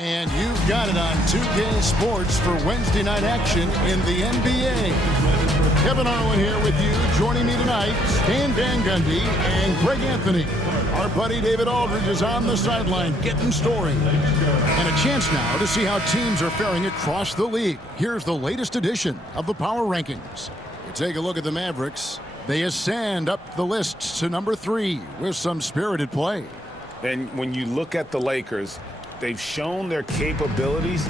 And you've got it on 2K Sports for Wednesday night action in the NBA. Kevin Harlan here with you. Joining me tonight, Stan Van Gundy and Greg Anthony. Our buddy David Aldridge is on the sideline getting story. And a chance now to see how teams are faring across the league. Here's the latest edition of the Power Rankings. You take a look at the Mavericks. They ascend up the list to number 3 with some spirited play. And when you look at the Lakers, they've shown their capabilities,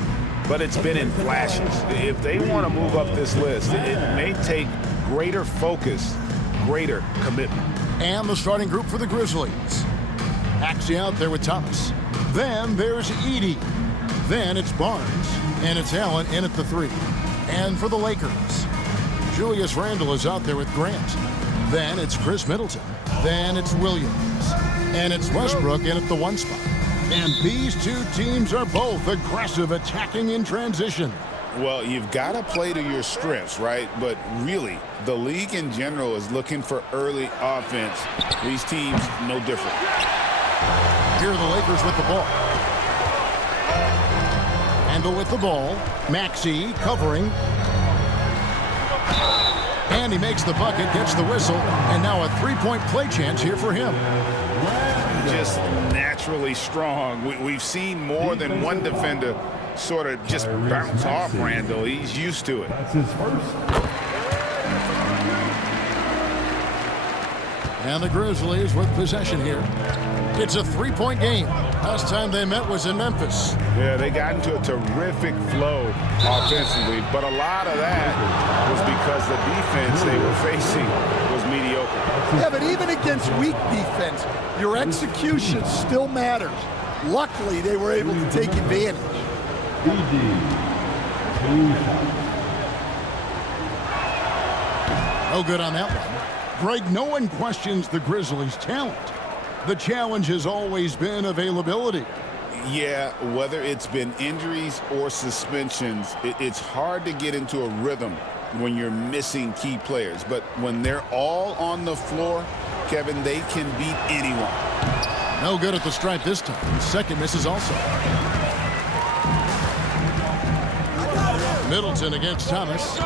but it's been in flashes. If they want to move up this list, it may take greater focus, greater commitment. And the starting group for the Grizzlies. Maxey out there with Thomas. Then there's Edey. Then it's Barnes. And it's Allen in at the 3. And for the Lakers, Julius Randle is out there with Grant. Then it's Chris Middleton. Then it's Williams. And it's Westbrook in at the 1 spot. And these two teams are both aggressive, attacking in transition. Well, you've got to play to your strengths, right? But really, the league in general is looking for early offense. These teams, no different. Here are the Lakers with the ball. Randle with the ball. Maxey covering. And he makes the bucket, gets the whistle, and now a 3-point play chance here for him. Just naturally strong. We've seen more than one defender sort of just bounce off Randle. He's used to it. That's his first. And the Grizzlies with possession here. It's a 3-point game. Last time they met was in Memphis. Yeah, they got into a terrific flow offensively, but a lot of that was because the defense they were facing was mediocre. Yeah, but even against weak defense, your execution still matters. Luckily, they were able to take advantage. No good on that one. Greg, no one questions the Grizzlies' talent. The challenge has always been availability. Yeah, whether it's been injuries or suspensions, it's hard to get into a rhythm when you're missing key players. But when they're all on the floor, Kevin, they can beat anyone. No good at the stripe this time. Second misses also. Middleton against Thomas.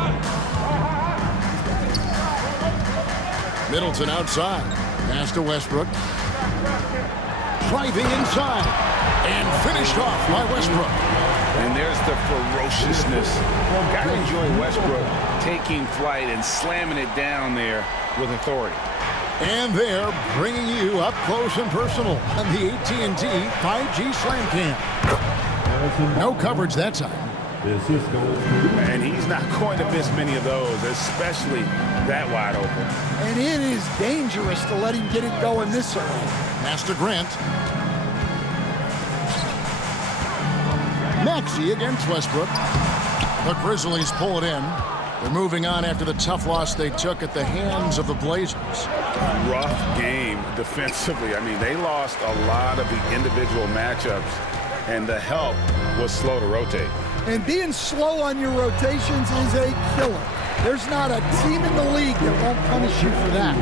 Middleton outside. Pass to Westbrook. Driving inside. And finished off by Westbrook. And there's the ferociousness. Got to enjoy Westbrook taking flight and slamming it down there with authority. And they're bringing you up close and personal on the AT&T 5G Slam Cam. No coverage that time. And he's not going to miss many of those, especially that wide open. And it is dangerous to let him get it going this early. Pass to Grant. Maxey against Westbrook. The Grizzlies pull it in. They're moving on after the tough loss they took at the hands of the Blazers. Rough game defensively. I mean, they lost a lot of the individual matchups, and the help was slow to rotate. And being slow on your rotations is a killer. There's not a team in the league that won't punish you for that.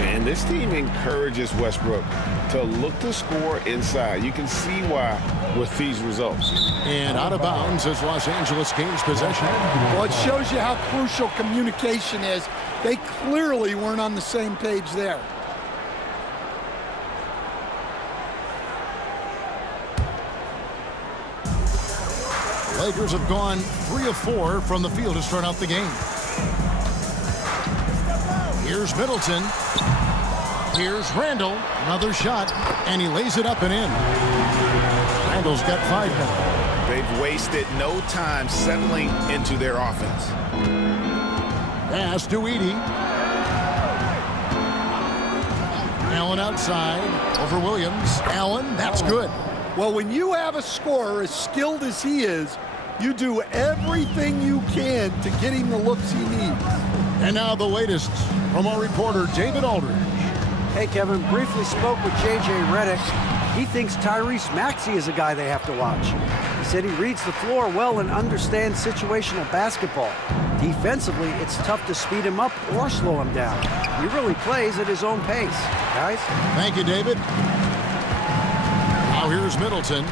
And this team encourages Westbrook to look to score inside. You can see why with these results. And out of bounds as Los Angeles gains possession. Well, it shows you how crucial communication is. They clearly weren't on the same page there. Lakers have gone 3 of 4 from the field to start out the game. Here's Middleton. Here's Randle. Another shot, and he lays it up and in. Randle's got 5 now. They've wasted no time settling into their offense. Pass to Edey. Allen outside over Williams. Allen, that's good. Well, when you have a scorer as skilled as he is, you do everything you can to get him the looks he needs. And now the latest from our reporter, David Aldridge. Hey, Kevin, briefly spoke with J.J. Redick. He thinks Tyrese Maxey is a guy they have to watch. He said he reads the floor well and understands situational basketball. Defensively, it's tough to speed him up or slow him down. He really plays at his own pace. Guys? Thank you, David. Now here's Middleton.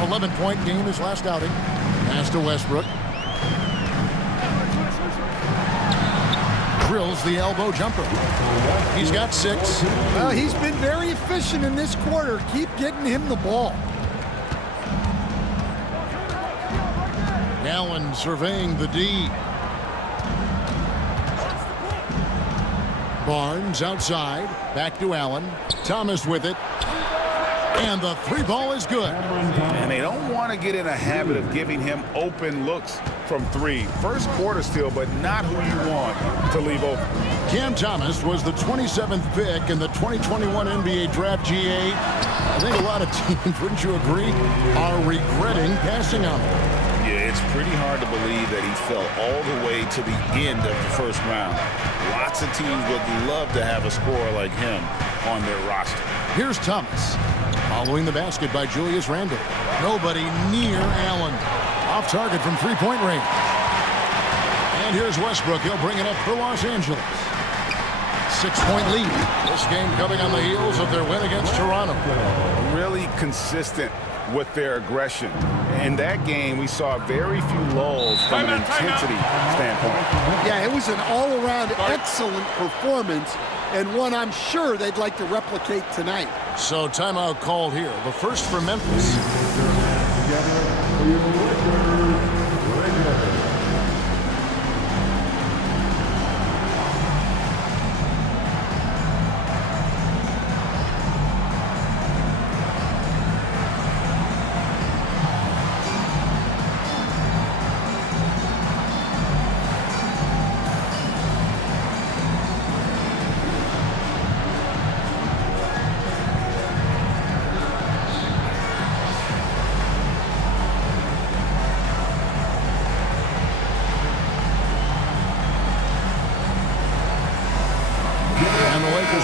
11-point game his last outing. Pass to Westbrook. Drills the elbow jumper. He's got 6. Well, he's been very efficient in this quarter. Keep getting him the ball. Allen surveying the D. Barnes outside. Back to Allen. Thomas with it. And the 3-ball is good. And they don't want to get in a habit of giving him open looks from 3. First quarter still, but not who you want to leave open. Cam Thomas was the 27th pick in the 2021 NBA Draft GA. I think a lot of teams, wouldn't you agree, are regretting passing on him. Yeah, it's pretty hard to believe that he fell all the way to the end of the first round. Lots of teams would love to have a scorer like him on their roster. Here's Thomas. Following the basket by Julius Randle. Nobody near Allen. Off target from 3-point range. And here's Westbrook. He'll bring it up for Los Angeles. 6-point lead. This game coming on the heels of their win against Toronto. Really consistent with their aggression. In that game, we saw very few lulls from an intensity standpoint. Yeah, it was an all-around excellent performance, and one I'm sure they'd like to replicate tonight. So timeout called here. The first for Memphis.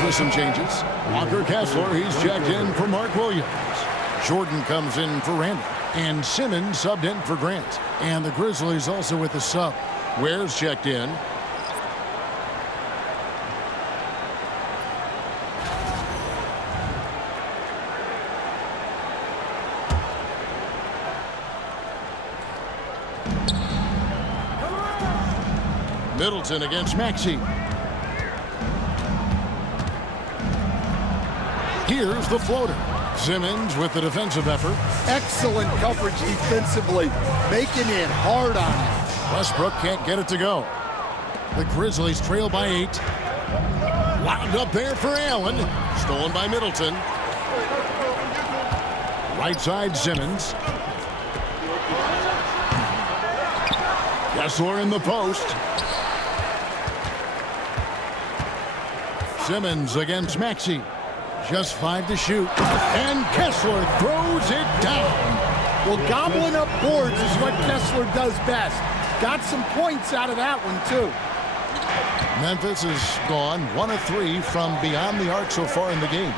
With some changes. Walker Kessler, he's checked in for Mark Williams. Jordan comes in for Randall. And Simmons subbed in for Grant. And the Grizzlies also with the sub. Ware's checked in. Middleton against Maxey. Here's the floater. Simmons with the defensive effort. Excellent coverage defensively, making it hard on him. Westbrook can't get it to go. The Grizzlies trail by 8. Wound up there for Allen. Stolen by Middleton. Right side, Simmons. Kessler in the post. Simmons against Maxey. Just 5 to shoot. And Kessler throws it down. Well, gobbling up boards is what Kessler does best. Got some points out of that one, too. Memphis has gone 1 of 3 from beyond the arc so far in the game.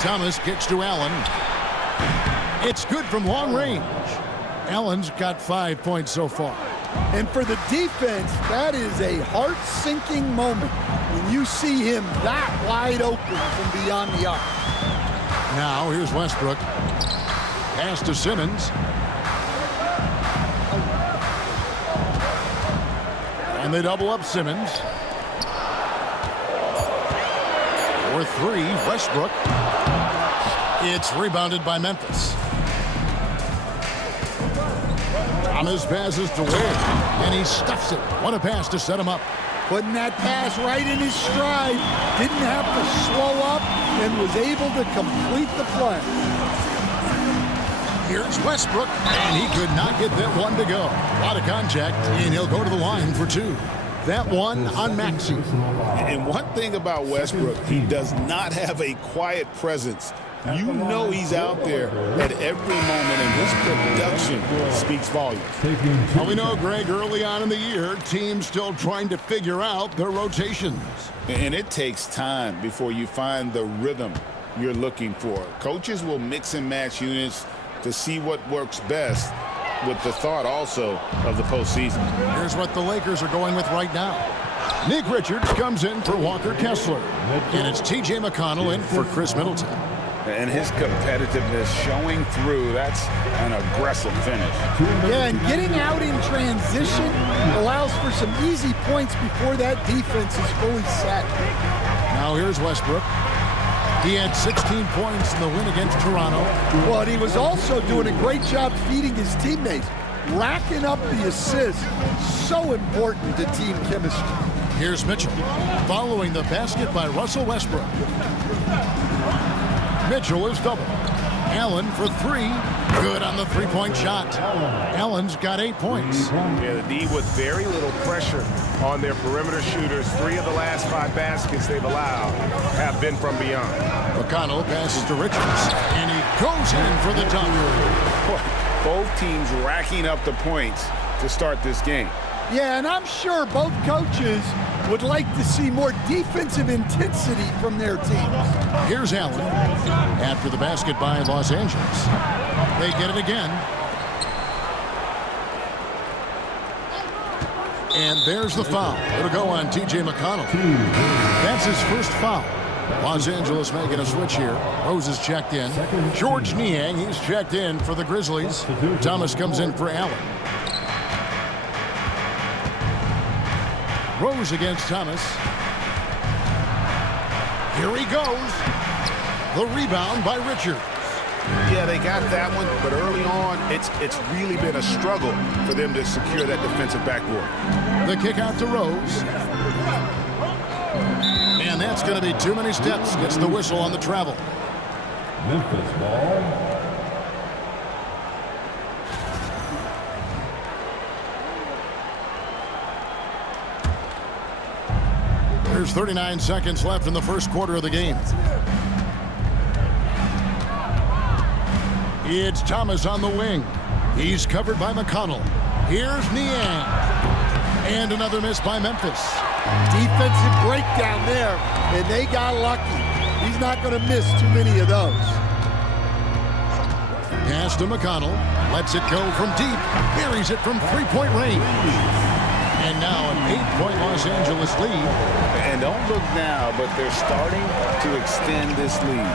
Thomas kicks to Allen. It's good from long range. Allen's got 5 points so far. And for the defense, that is a heart-sinking moment when you see him that wide open from beyond the arc. Now here's Westbrook. Pass to Simmons. And they double up Simmons. For 3, Westbrook. It's rebounded by Memphis. Thomas passes to Ware, and he stuffs it. What a pass to set him up. Putting that pass right in his stride. Didn't have to slow up and was able to complete the play. Here's Westbrook, and he could not get that one to go. A lot of contact, and he'll go to the line for 2. That one on Maxey. And one thing about Westbrook, he does not have a quiet presence. You know he's out there at every moment, and his production speaks volumes. Well, we know, Greg, early on in the year, teams still trying to figure out their rotations. And it takes time before you find the rhythm you're looking for. Coaches will mix and match units to see what works best, with the thought also of the postseason. Here's what the Lakers are going with right now. Nick Richards comes in for Walker Kessler. And it's T.J. McConnell in for Chris Middleton. And his competitiveness showing through. That's an aggressive finish. Yeah, and getting out in transition allows for some easy points before that defense is fully set. Now here's Westbrook. He had 16 points in the win against Toronto. Well, and he was also doing a great job feeding his teammates, racking up the assists. So important to team chemistry. Here's Mitchell, following the basket by Russell Westbrook. Mitchell is double. Allen for three. Good on the three-point shot. Allen's got 8 points. Yeah, the D with very little pressure on their perimeter shooters. 3 of the last 5 baskets they've allowed have been from beyond. McConnell passes to Richards, and he goes in for the dunk. Both teams racking up the points to start this game. Yeah, and I'm sure both coaches would like to see more defensive intensity from their teams. Here's Allen after the basket by Los Angeles. They get it again. And there's the foul. It'll go on T.J. McConnell. That's his first foul. Los Angeles making a switch here. Rose is checked in. George Niang, he's checked in for the Grizzlies. Thomas comes in for Allen. Rose against Thomas. Here he goes. The rebound by Richards. Yeah, they got that one, but early on, it's really been a struggle for them to secure that defensive backboard. The kick out to Rose. And that's going to be too many steps. Gets the whistle on the travel. Memphis ball. There's 39 seconds left in the first quarter of the game. It's Thomas on the wing. He's covered by McConnell. Here's Niang. And another miss by Memphis. Defensive breakdown there, and they got lucky. He's not going to miss too many of those. Pass to McConnell. Lets it go from deep. Buries it from three-point range. And now an 8-point Los Angeles lead. And don't look now, but they're starting to extend this lead.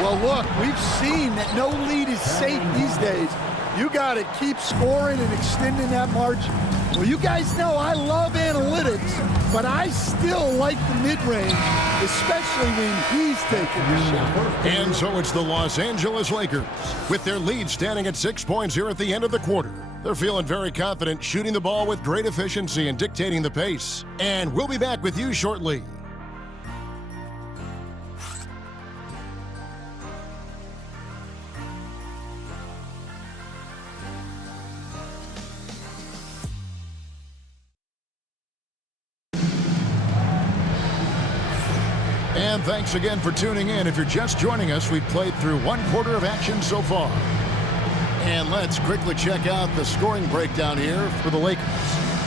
Well, look, we've seen that no lead is safe these days. You got to keep scoring and extending that margin. Well, you guys know I love analytics, but I still like the mid-range, especially when he's taking the shot. And so it's the Los Angeles Lakers, with their lead standing at 6 points here at the end of the quarter. They're feeling very confident, shooting the ball with great efficiency and dictating the pace. And we'll be back with you shortly. And thanks again for tuning in. If you're just joining us, we've played through 1 quarter of action so far. And let's quickly check out the scoring breakdown here for the Lakers.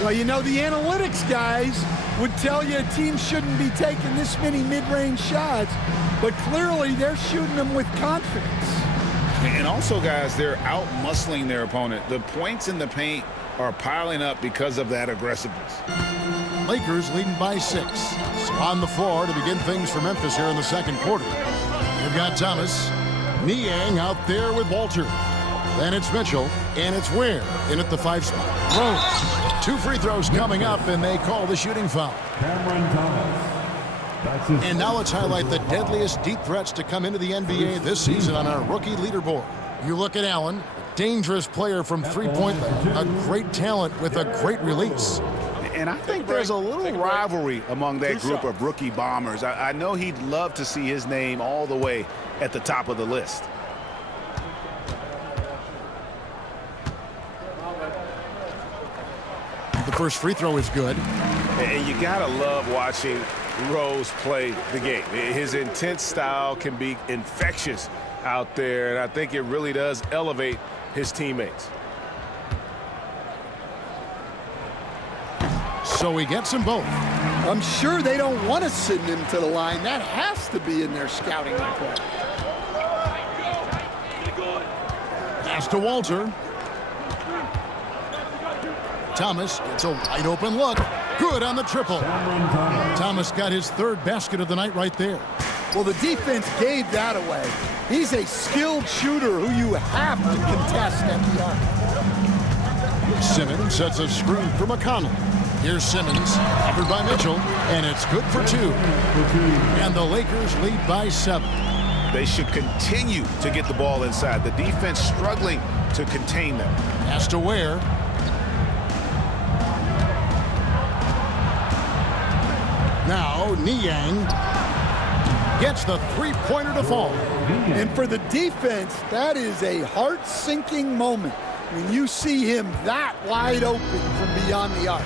Well, you know, the analytics guys would tell you a team shouldn't be taking this many mid-range shots, but clearly they're shooting them with confidence. And also, guys, they're out-muscling their opponent. The points in the paint are piling up because of that aggressiveness. Lakers leading by 6. So on the floor to begin things for Memphis here in the second quarter. You've got Thomas. Niang out there with Walter. Then it's Mitchell, and it's Ware in at the 5 spot. Rose. 2 free throws coming up, and they call the shooting foul. Cameron Thomas. That's his And now let's highlight the deadliest deep threats to come into the NBA this season on our rookie leaderboard. You look at Allen, a dangerous player from three-point land, a great talent with a great release. And I think there's a little rivalry among that group of rookie bombers. I know he'd love to see his name all the way at the top of the list. The first free throw is good. And you gotta love watching Rose play the game. His intense style can be infectious out there, and I think it really does elevate his teammates. So he gets them both. I'm sure they don't want to send him to the line. That has to be in their scouting report. Pass to Walter. Thomas gets a wide open look. Good on the triple. Cameron Thomas. Thomas got his 3rd basket of the night right there. Well, the defense gave that away. He's a skilled shooter who you have to contest at the arc. Simmons sets a screen for McConnell. Here's Simmons, covered by Mitchell, and it's good for 2. And the Lakers lead by 7. They should continue to get the ball inside. The defense struggling to contain them. Pass to Ware. Now Niang gets the three-pointer to fall. And for the defense, that is a heart-sinking moment when you see him that wide open from beyond the arc.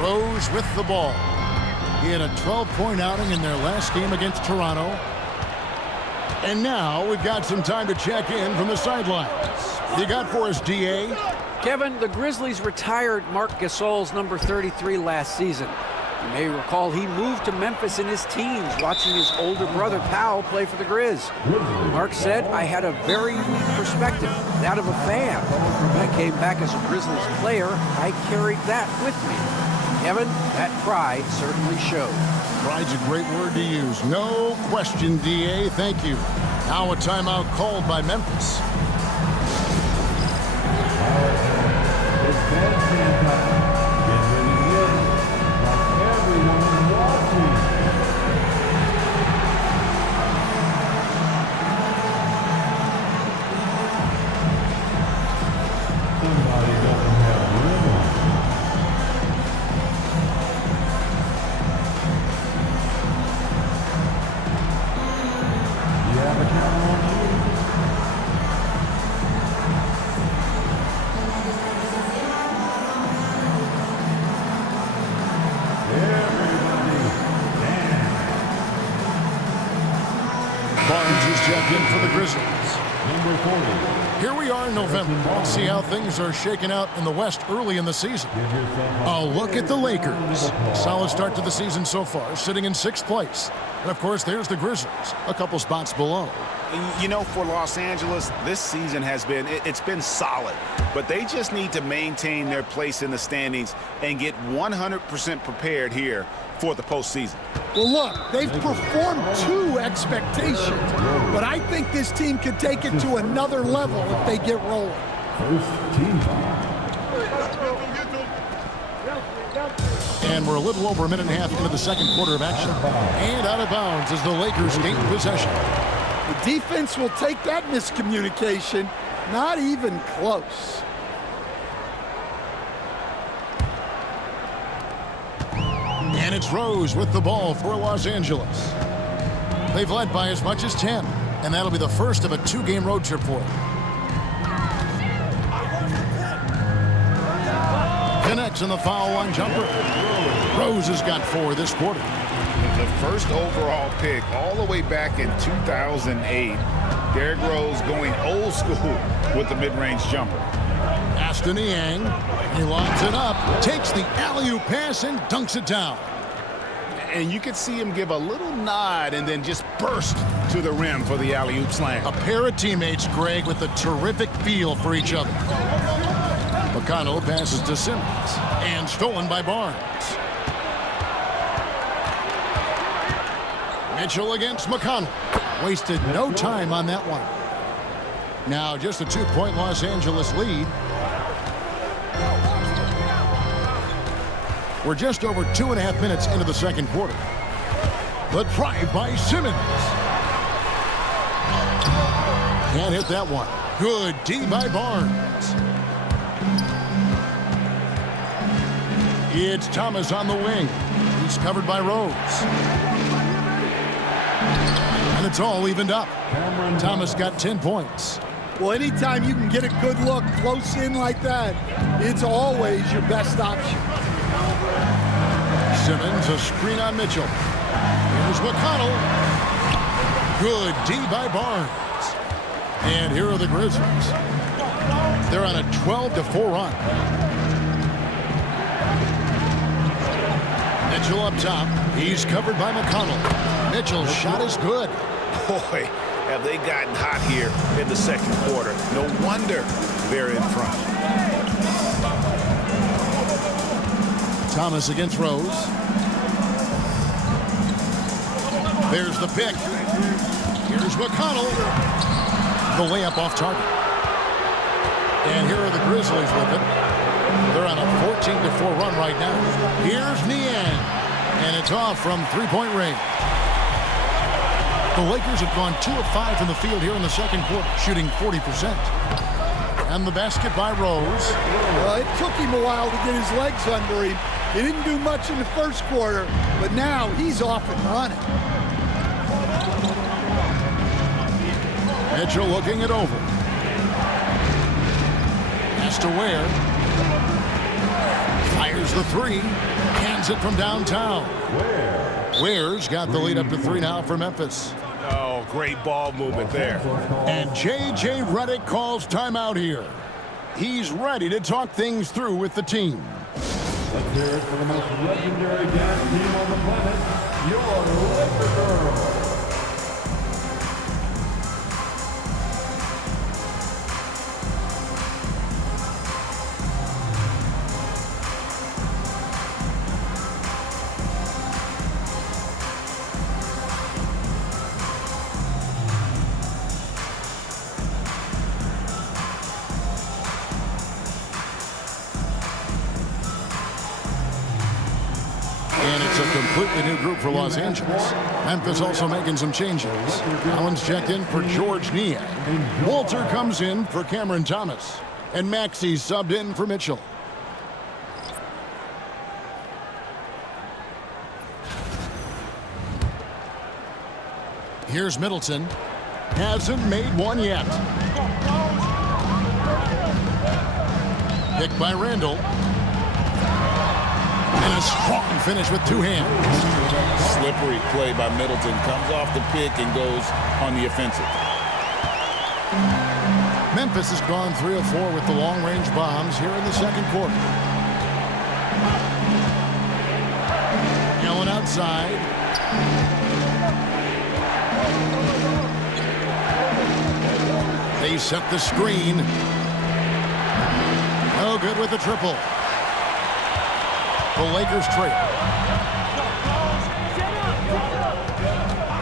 Rose with the ball. He had a 12-point outing in their last game against Toronto. And now we've got some time to check in from the sidelines. You got for us, D.A.? Kevin, the Grizzlies retired Marc Gasol's number 33 last season. You may recall he moved to Memphis in his teens, watching his older brother Powell play for the Grizz. Mark said, "I had a very unique perspective, that of a fan. When I came back as a Grizzlies player, I carried that with me." Kevin, that pride certainly showed. Pride's a great word to use. No question, D.A. Thank you. Now a timeout called by Memphis. It's bedtime time. Get ready to win. Like everyone watching. Somebody doesn't have rhythm. You have a camera on you? Barnes is checked in for the Grizzlies. Number 40. Here we are in November. Let's see how things are shaking out in the West early in the season. A look at the Lakers. Solid start to the season so far, sitting in 6th place. And, of course, there's the Grizzlies, a couple spots below. You know, for Los Angeles, this season has been, it's been solid. But they just need to maintain their place in the standings and get 100% prepared here for the postseason. Well, look, they've performed to expectations, but I think this team can take it to another level if they get rolling. First team foul. And we're a little over a minute and a half into the second quarter of action. And out of bounds as the Lakers gain possession. The defense will take that miscommunication. Not even close. And it's Rose with the ball for Los Angeles. They've led by as much as 10, and that'll be the first of a 2-game road trip for them. Connects on the foul line jumper. Rose has got 4 this quarter. The first overall pick all the way back in 2008. Derrick Rose going old school with the mid-range jumper. Aston Niang, he lines it up, takes the alley-oop pass and dunks it down. And you could see him give a little nod and then just burst to the rim for the alley-oop slam. A pair of teammates, Greg, with a terrific feel for each other. McConnell passes to Simmons, and stolen by Barnes. Mitchell against McConnell. Wasted no time on that one. Now just a 2-point Los Angeles lead. We're just over 2.5 minutes into the second quarter. The drive by Simmons. Can't hit that one. Good D by Barnes. It's Thomas on the wing. He's covered by Rose. And it's all evened up. Thomas got 10 points. Well, anytime you can get a good look close in like that, it's always your best option. Simmons, a screen on Mitchell. Here's McConnell. Good D by Barnes. And here are the Grizzlies. They're on a 12-4 run. Mitchell up top. He's covered by McConnell. Mitchell's shot is good. Boy, have they gotten hot here in the second quarter. No wonder they're in front. Thomas against Rose. There's the pick. Here's McConnell. The layup off target. And here are the Grizzlies with it. They're on a 14-4 run right now. Here's Niang. And it's off from three-point range. The Lakers have gone 2 of 5 from the field here in the second quarter, shooting 40%. And the basket by Rose. Well, it took him a while to get his legs under him. He didn't do much in the first quarter, but now he's off and running. Mitchell looking it over. Pass to Ware. Fires the three. Hands it from downtown. Ware's got the lead up to 3 now for Memphis. Oh, great ball movement there. And J.J. Redick calls timeout here. He's ready to talk things through with the team. Let's hear it for the most legendary dance team on the planet, your Laker Girls. And it's a completely new group for Los Angeles. Memphis also making some changes. Allen's checked in for George Niang. Walter comes in for Cameron Thomas. And Maxey's subbed in for Mitchell. Here's Middleton. Hasn't made one yet. Picked by Randall. And a strong finish with 2 hands. Slippery play by Middleton. Comes off the pick and goes on the offensive. Memphis has gone 3 of 4 with the long-range bombs here in the second quarter. Allen outside. They set the screen. No good with the triple. The Lakers trail.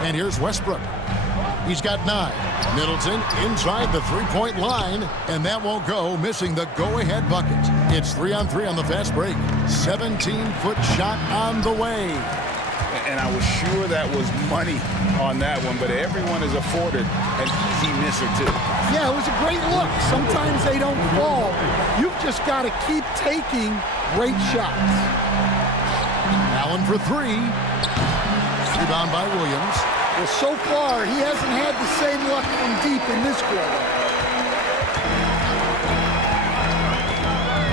And here's Westbrook. He's got 9. Middleton inside the three-point line, and that won't go, missing the go-ahead bucket. It's 3-on-3 on the fast break. 17-foot shot on the way. And I was sure that was money on that one, but everyone is afforded an easy miss or 2. Yeah, it was a great look. Sometimes they don't fall. You've just got to keep taking great shots. Allen for 3. Rebound by Williams. Well, so far, he hasn't had the same luck from deep in this quarter.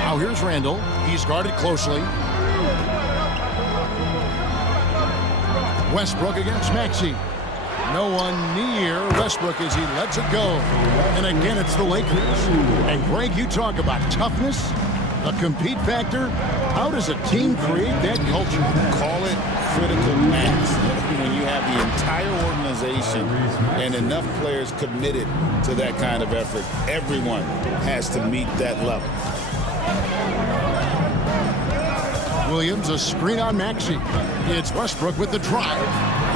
Now here's Randall. He's guarded closely. Westbrook against Maxey. No one near Westbrook as he lets it go. And again, it's the Lakers. And Greg, you talk about toughness, the compete factor. How does a team create that culture? Call it critical mass. When you have the entire organization and enough players committed to that kind of effort, everyone has to meet that level. Williams, a screen on Maxey. It's Westbrook with the drive.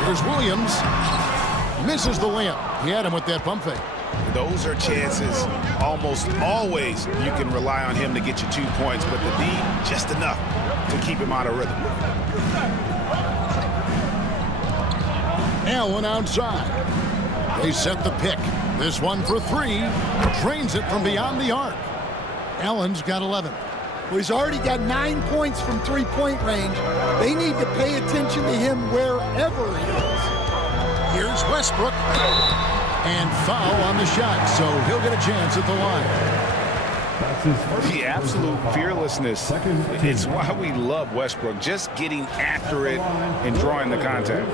Here's Williams. Misses the layup. He had him with that pump fake. Those are chances. Almost always you can rely on him to get you 2 points, but the D, just enough to keep him out of rhythm. Allen outside. They set the pick. This one for 3. Drains it from beyond the arc. Allen's got 11. Well, he's already got 9 points from three-point range. They need to pay attention to him wherever he is. Here's Westbrook. And foul on the shot, so he'll get a chance at the line. The absolute fearlessness. It's why we love Westbrook, just getting after it and drawing the contact.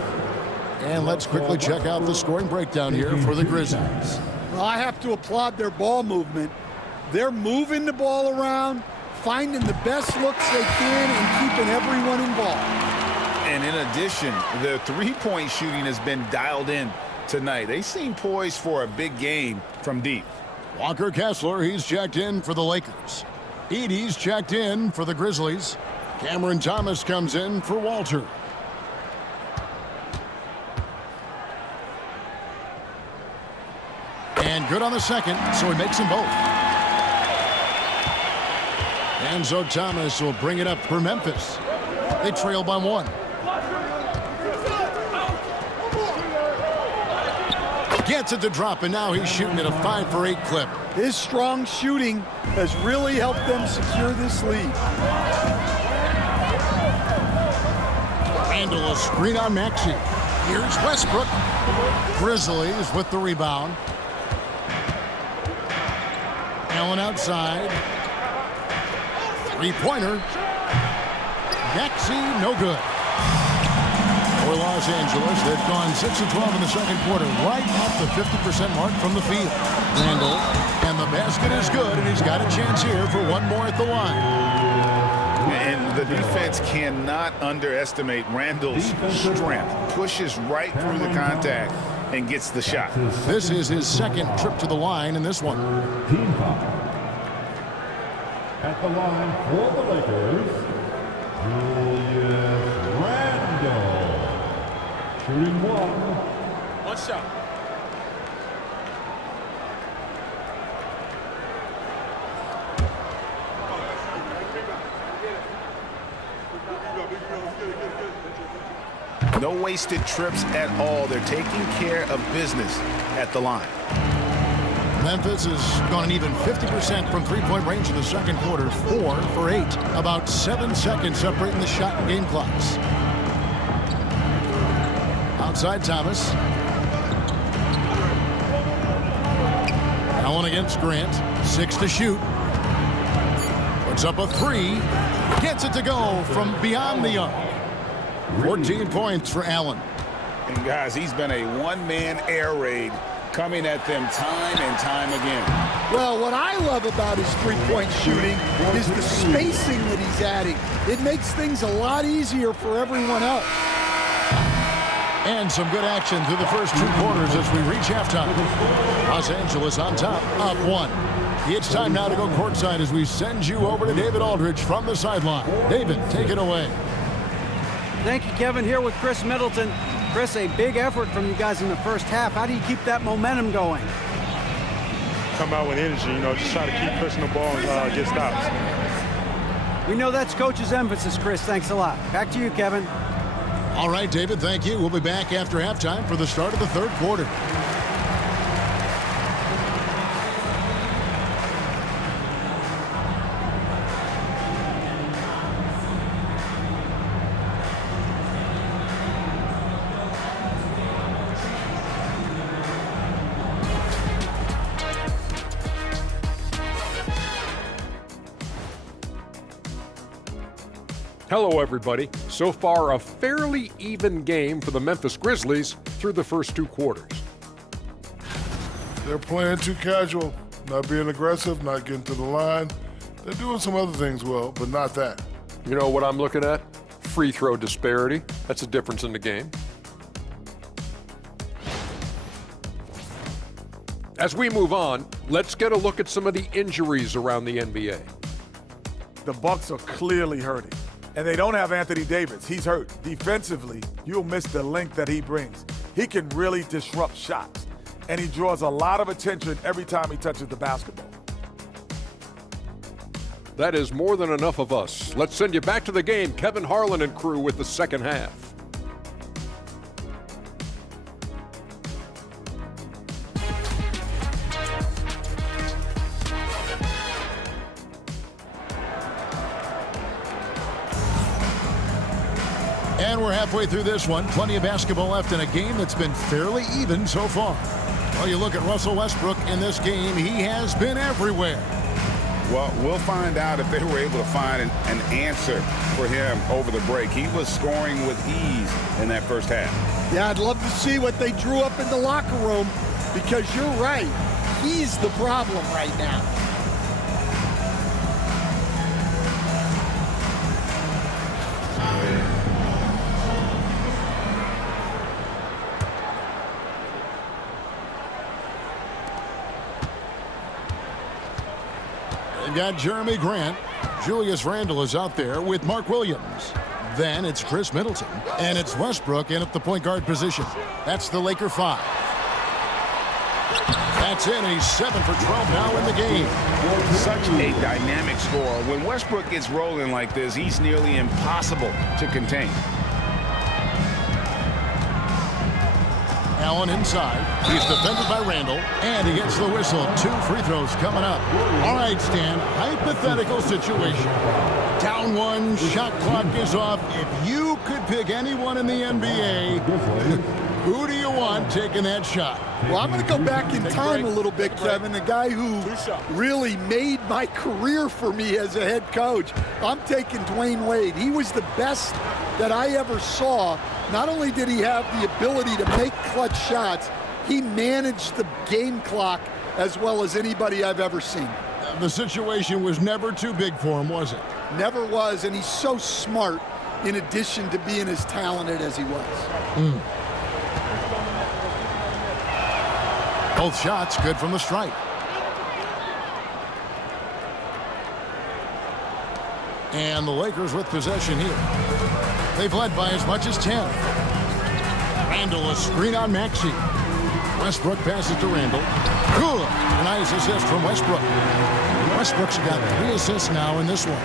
And let's quickly check out the scoring breakdown here for the Grizzlies. Well, I have to applaud their ball movement. They're moving the ball around, finding the best looks they can, and keeping everyone involved. And in addition, their three-point shooting has been dialed in tonight. They seem poised for a big game from deep. Walker Kessler, he's checked in for the Lakers. Edey's checked in for the Grizzlies. Cameron Thomas comes in for Walter. And good on the second, so he makes them both. And so Thomas will bring it up for Memphis. They trail by 1. Gets it to drop, and now he's shooting at a 5 for 8 clip. His strong shooting has really helped them secure this lead. Randall, a screen on Maxey. Here's Westbrook. Grizzlies with the rebound. Allen outside. Three-pointer. Maxey, no good. For Los Angeles, they've gone 6 of 12 in the second quarter, right at the 50% mark from the field. Randall, and the basket is good, and he's got a chance here for one more at the line. And the defense cannot underestimate Randall's strength. Pushes right through the contact and gets the shot. This is his second trip to the line in this one. Team foul. At the line for the Lakers, Julius Randle. Shooting 1. One shot. No wasted trips at all. They're taking care of business at the line. Memphis has gone an even 50% from three-point range in the second quarter, 4 for 8. About 7 seconds separating the shot and game clocks. Outside Thomas. Allen against Grant. 6 to shoot. Puts up a 3. Gets it to go from beyond the arc. 14 points for Allen. And guys, he's been a one-man air raid coming at them time and time again. Well, what I love about his three-point shooting is the spacing that he's adding. It makes things a lot easier for everyone else. And some good action through the first 2 quarters as we reach halftime. Los Angeles on top, up 1. It's time now to go courtside as we send you over to David Aldridge from the sideline. David, take it away. Thank you, Kevin. Here with Chris Middleton. Chris, a big effort from you guys in the first half. How do you keep that momentum going? Come out with energy, just try to keep pushing the ball and get stops. We know that's Coach's emphasis, Chris. Thanks a lot. Back to you, Kevin. All right, David, thank you. We'll be back after halftime for the start of the third quarter. Hello, everybody. So far, a fairly even game for the Memphis Grizzlies through the first 2 quarters. They're playing too casual, not being aggressive, not getting to the line. They're doing some other things well, but not that. You know what I'm looking at? Free throw disparity. That's a difference in the game. As we move on, let's get a look at some of the injuries around the NBA. The Bucks are clearly hurting. And they don't have Anthony Davis. He's hurt. Defensively, you'll miss the length that he brings. He can really disrupt shots. And he draws a lot of attention every time he touches the basketball. That is more than enough of us. Let's send you back to the game, Kevin Harlan and crew with the second half. And we're halfway through this one. Plenty of basketball left in a game that's been fairly even so far. Well, you look at Russell Westbrook in this game, he has been everywhere. Well, we'll find out if they were able to find an answer for him over the break. He was scoring with ease in that first half. Yeah, I'd love to see what they drew up in the locker room, because you're right. He's the problem right now. They've got Jeremy Grant. Julius Randle is out there with Mark Williams. Then it's Chris Middleton. And it's Westbrook in at the point guard position. That's the Laker 5. That's in. He's 7 for 12 now in the game. Such a dynamic scorer. When Westbrook gets rolling like this, he's nearly impossible to contain. Allen inside. He's defended by Randall, and he gets the whistle. 2 free throws coming up. All right, Stan, hypothetical situation. Down 1, shot clock is off. If you could pick anyone in the NBA, who do you want taking that shot? Well, I'm going to go back in time a little bit, Kevin. The guy who really made my career for me as a head coach. I'm taking Dwayne Wade. He was the best that I ever saw. Not only did he have the ability to make clutch shots, he managed the game clock as well as anybody I've ever seen. The situation was never too big for him, was it? Never was, and he's so smart in addition to being as talented as he was. Both shots good from the stripe. And the Lakers with possession here. They've led by as much as 10. Randall, a screen on Maxey. Westbrook passes to Randall. Good. Nice assist from Westbrook. Westbrook's got 3 assists now in this one.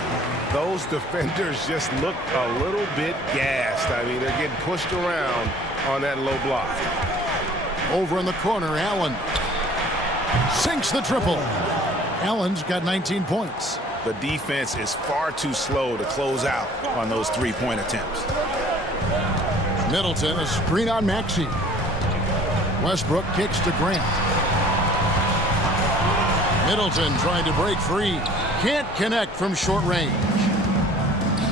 Those defenders just look a little bit gassed. I mean, they're getting pushed around on that low block. Over in the corner, Allen sinks the triple. Allen's got 19 points. The defense is far too slow to close out on those 3-point attempts. Middleton, a screen on Maxey. Westbrook kicks to Grant. Middleton trying to break free. Can't connect from short range.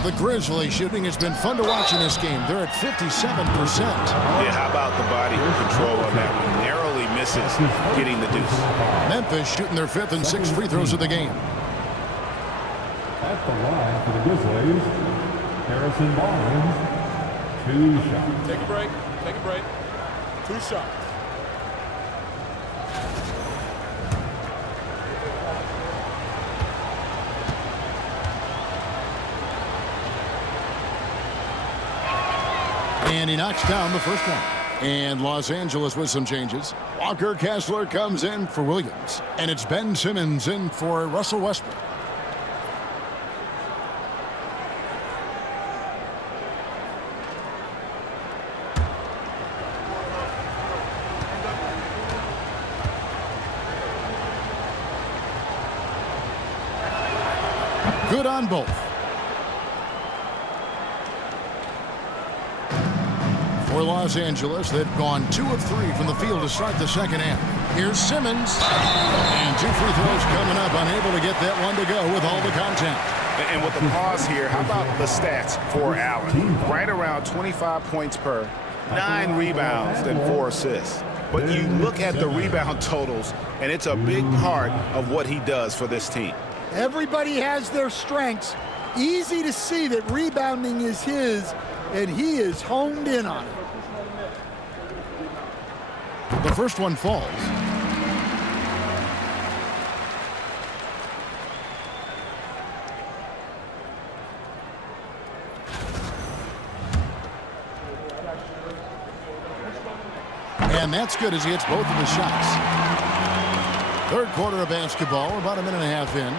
The Grizzlies shooting has been fun to watch in this game. They're at 57%. Yeah, how about the body control on that one? Narrowly misses getting the deuce. Memphis shooting their 5th and 6th free throws of the game. At the line for the Grizzlies, Harrison Barnes, 2 shots. Take a break. Take a break. 2 shots. And he knocks down the first one. And Los Angeles with some changes. Walker Kessler comes in for Williams. And it's Ben Simmons in for Russell Westbrook. Good on both. For Los Angeles, they've gone 2 of 3 from the field to start the second half. Here's Simmons. And 2 free throws coming up. Unable to get that one to go with all the contact. And with the pause here, how about the stats for Allen? Right around 25 points per, 9 rebounds, and 4 assists. But you look at the rebound totals, and it's a big part of what he does for this team. Everybody has their strengths. Easy to see that rebounding is his, and he is honed in on it. The first one falls. And that's good as he hits both of his shots. Third quarter of basketball, about a minute and a half in.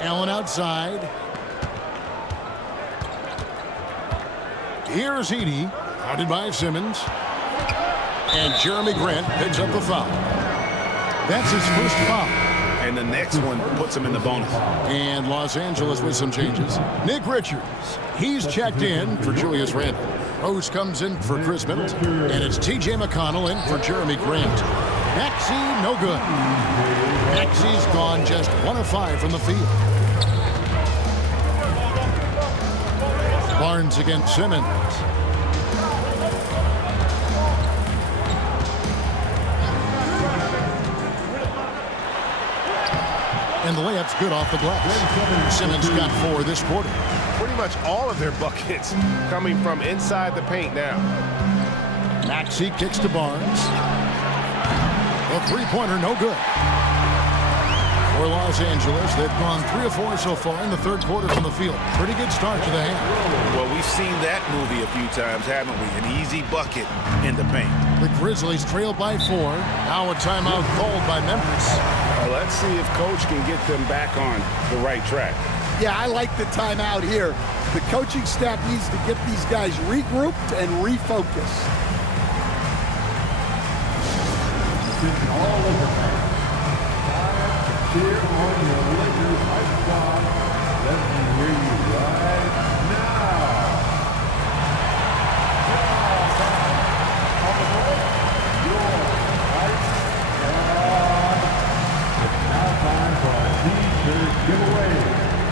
Allen outside. Here's Edey, guarded by Simmons. And Jeremy Grant picks up the foul. That's his first foul. And the next one puts him in the bonus. And Los Angeles with some changes. Nick Richards, he's checked in for Julius Randle. Rose comes in for Chris Middleton. And it's T.J. McConnell in for Jeremy Grant. Maxey, no good. Maxey's gone just 1 of 5 from the field. Barnes against Simmons. And the layup's good off the glass. Simmons got 4 this quarter. Pretty much all of their buckets coming from inside the paint now. Maxey kicks to Barnes. A three-pointer, no good. For Los Angeles, they've gone 3 of 4 so far in the third quarter from the field. Pretty good start to the hand. Well, we've seen that movie a few times, haven't we? An easy bucket in the paint. The Grizzlies trail by 4. Now a timeout called by Memphis. Let's see if Coach can get them back on the right track. Yeah, I like the timeout here. The coaching staff needs to get these guys regrouped and refocused. All Laker fans, cheer on your Lakers hype squad. Let me hear you right now. On the break, your hype squad. It's now time for a T-shirt giveaway.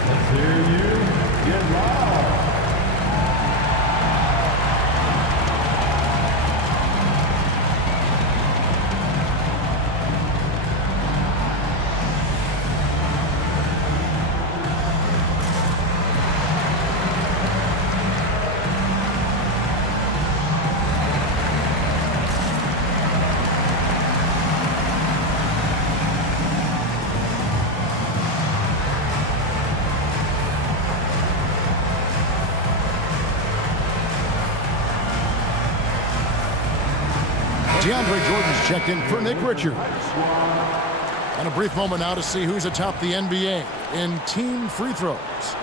Let's hear you get loud. DeAndre Jordan's checked in for Nick Richards. And a brief moment now to see who's atop the NBA in team free throws.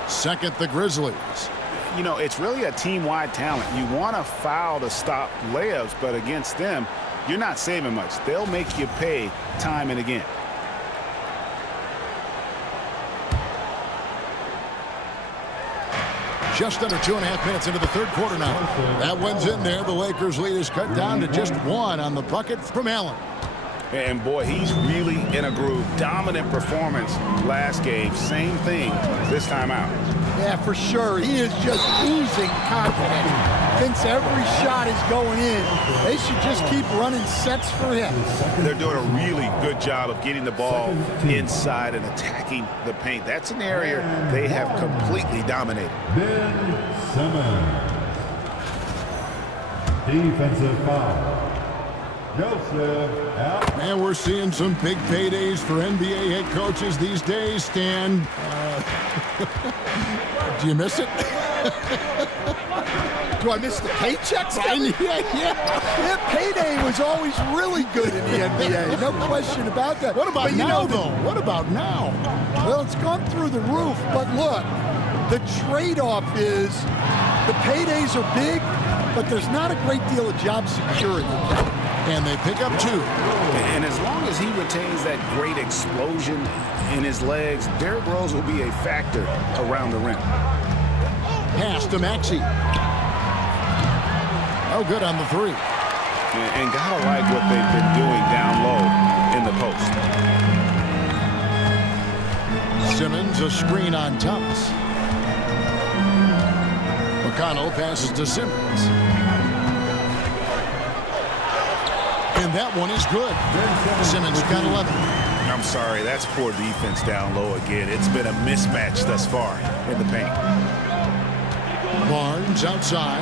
Second, the Grizzlies. You know, it's really a team-wide talent. You want to foul to stop layups, but against them, you're not saving much. They'll make you pay time and again. Just under 2.5 minutes into the third quarter now. That one's in there. The Lakers lead is cut down to just 1 on the bucket from Allen. And boy, he's really in a groove. Dominant performance last game. Same thing this time out. Yeah, for sure. He is just oozing confidence. Thinks every shot is going in. They should just keep running sets for him. They're doing a really good job of getting the ball inside and attacking the paint. That's an area they have completely dominated. Ben Simmons. Defensive foul. Joseph out. And we're seeing some big paydays for NBA head coaches these days, Stan. Do you miss it? Do I miss the paychecks? Yeah. Payday was always really good in the NBA. No question about that. What about now, though? What about now? Well, it's gone through the roof. But look, the trade-off is the paydays are big, but there's not a great deal of job security. And they pick up 2. And as long as he retains that great explosion in his legs, Derrick Rose will be a factor around the rim. Pass to Maxey. Oh, good on the 3. And gotta like what they've been doing down low in the post. Simmons, a screen on Thomas. McConnell passes to Simmons. And that one is good. Simmons got 11. I'm sorry, that's poor defense down low again. It's been a mismatch thus far in the paint. Barnes outside.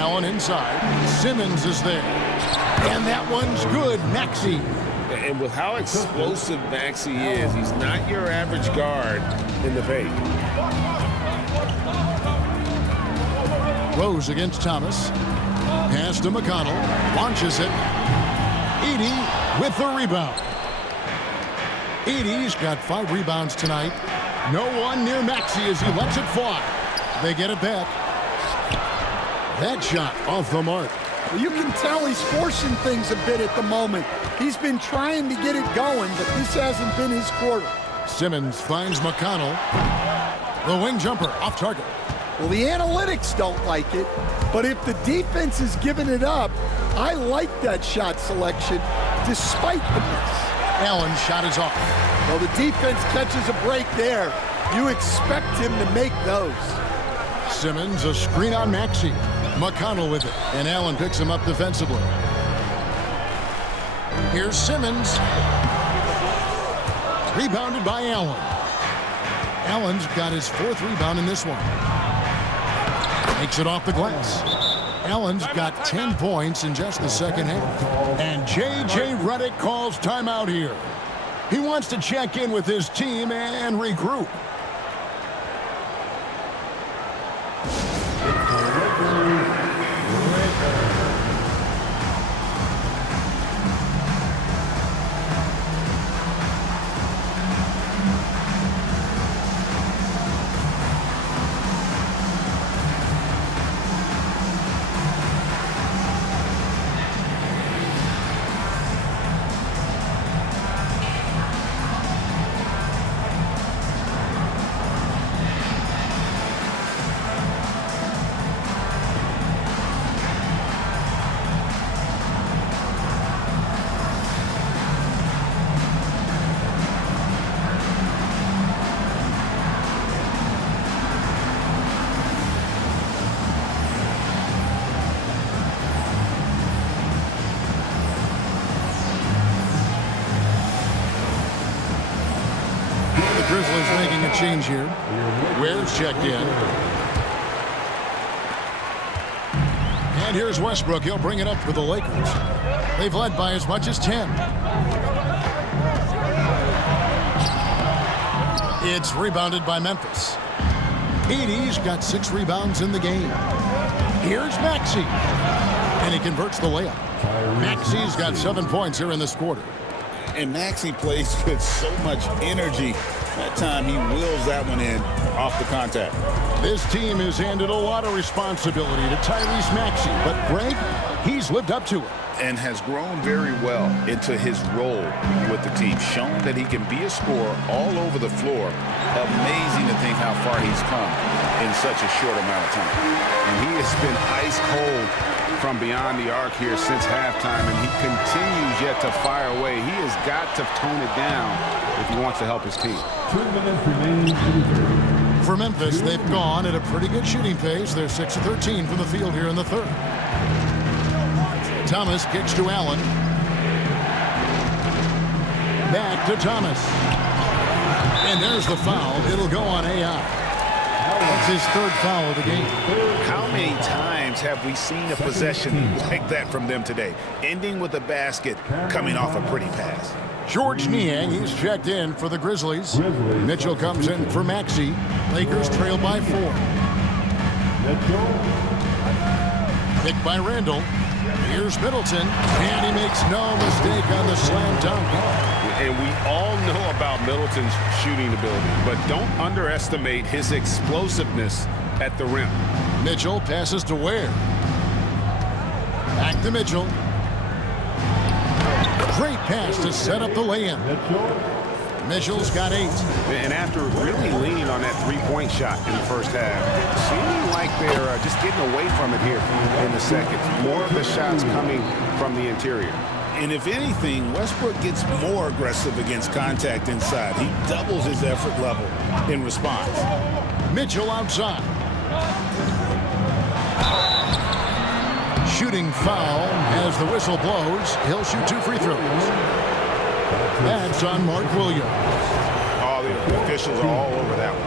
Allen inside. Simmons is there. And that one's good. Maxey. And with how explosive Maxey is, he's not your average guard in the paint. Rose against Thomas. Pass to McConnell. Launches it. Edey with the rebound. Edey's got 5 rebounds tonight. No one near Maxey as he lets it fly. They get it back. That shot off the mark. Well, you can tell he's forcing things a bit at the moment. He's been trying to get it going, but this hasn't been his quarter. Simmons finds McConnell. The wing jumper off target. Well, the analytics don't like it, but if the defense is giving it up, I like that shot selection despite the miss. Allen's shot is off. Well, the defense catches a break there. You expect him to make those. Simmons, a screen on Maxey. McConnell with it, and Allen picks him up defensively. Here's Simmons. Rebounded by Allen. Allen's got his 4th rebound in this one. Takes it off the glass. Allen's got 10 points in just the second half. And J.J. Redick calls timeout here. He wants to check in with his team and regroup. Grizzlies making a change here. Ware's checked in. And here's Westbrook. He'll bring it up for the Lakers. They've led by as much as 10. It's rebounded by Memphis. Edey's got 6 rebounds in the game. Here's Maxey. And he converts the layup. Maxey's got 7 points here in this quarter. And Maxey plays with so much energy. That time he wheels that one in off the contact. This team has handed a lot of responsibility to Tyrese Maxey, but Greg, he's lived up to it. And has grown very well into his role with the team. Shown that he can be a scorer all over the floor. Amazing to think how far he's come in such a short amount of time. And he has been ice cold from beyond the arc here since halftime, and he continues yet to fire away. He has got to tone it down if he wants to help his team. 2 minutes remaining. For Memphis, they've gone at a pretty good shooting pace. They're 6 of 13 from the field here in the third. Thomas kicks to Allen. Back to Thomas. And there's the foul. It'll go on AI. That's his 3rd foul of the game. How many times have we seen a possession like that from them today? Ending with a basket, coming off a pretty pass. George Niang, he's checked in for the Grizzlies. Mitchell comes in for Maxey. Lakers trail by 4. Picked by Randall. Here's Middleton, and he makes no mistake on the slam dunk. And we all know about Middleton's shooting ability, but don't underestimate his explosiveness at the rim. Mitchell passes to Ware. Back to Mitchell. Great pass to set up the lay-in. Mitchell's got 8. And after really leaning on that three-point shot in the first half, seeming like they're just getting away from it here in the second. More of the shots coming from the interior. And if anything, Westbrook gets more aggressive against contact inside. He doubles his effort level in response. Mitchell outside. Shooting foul as the whistle blows. He'll shoot 2 free throws. That's on Mark Williams. All the officials are all over that one.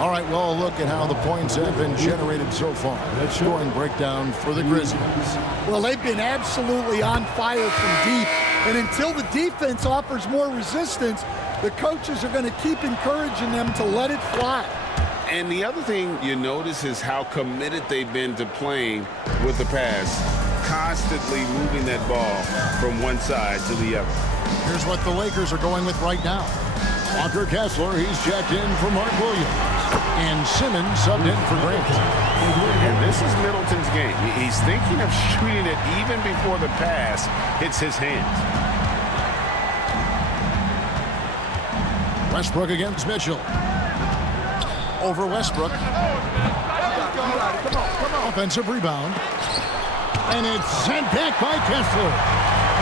All right, well, look at how the points have been generated so far. That scoring breakdown for the Grizzlies. Well, they've been absolutely on fire from deep. And until the defense offers more resistance, the coaches are going to keep encouraging them to let it fly. And the other thing you notice is how committed they've been to playing with the pass, constantly moving that ball from one side to the other. Here's what the Lakers are going with right now. Walker Kessler, he's checked in for Mark Williams. And Simmons subbed in for Grant. And this is Middleton's game. He's thinking of shooting it even before the pass hits his hands. Westbrook against Mitchell. Over Westbrook. Offensive rebound. And it's sent back by Kessler.